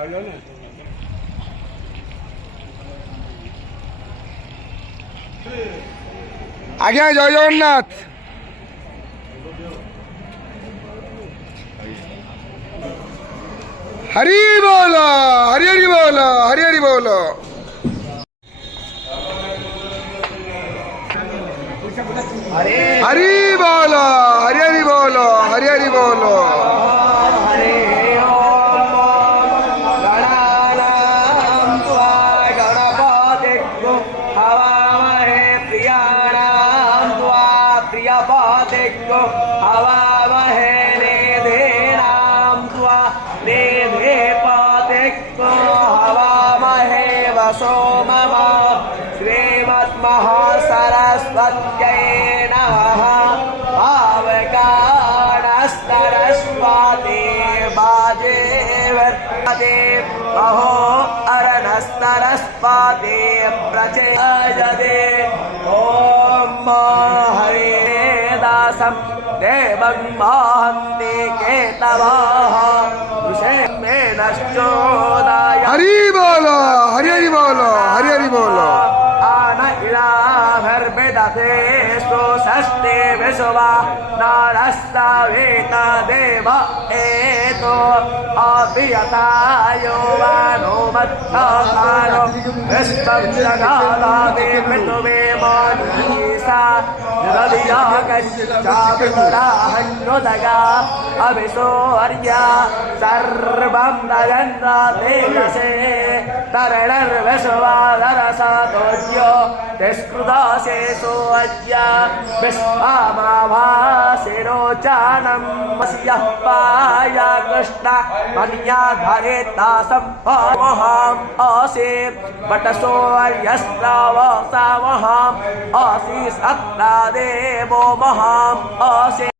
आज्ञा जय जगन्नाथ। हरि बोलो, हरि हरि बोलो, हरि हरि बोलो। हरि बोलो, हरि हरि बोलो, हरि हरि बोलो। हवामहे निधीनां त्वा निधिपतिक्को हवामहे वसो मम श्रीमद्महासरस्वत्यै नमः। पावकानस्तरस्वती बाजेवर्तते महो अरणस्तरस्वती प्रचयते। ॐ हरिदासं देवं महन्ति केतवः ऋषेमेनश्चोदाय। हरि बोलो, हरि हरि बोलो, हरि हरि बोलो। आनइलाभर्विदते षष्ठे विश्वा नारस्तावेत देव एतो अभियतायो वानो मत्थकारो विश्वं जगादादे पृथुवे मानीसा नदिया गच्छाभिराहन्योदगा अभिसोर्या सर्वं दयन्ना तेजसे तरणर्विश्वादरसादोज्यो तिस्कृदाशेषो अद्य विश्वामाभासिरोचानं मस्यः पाया कृष्ण मन्याधरे तासं महाम् आसे वटसोर्यस्रावसामहाम् आसीस् अत्रा देवो महाम् आसे।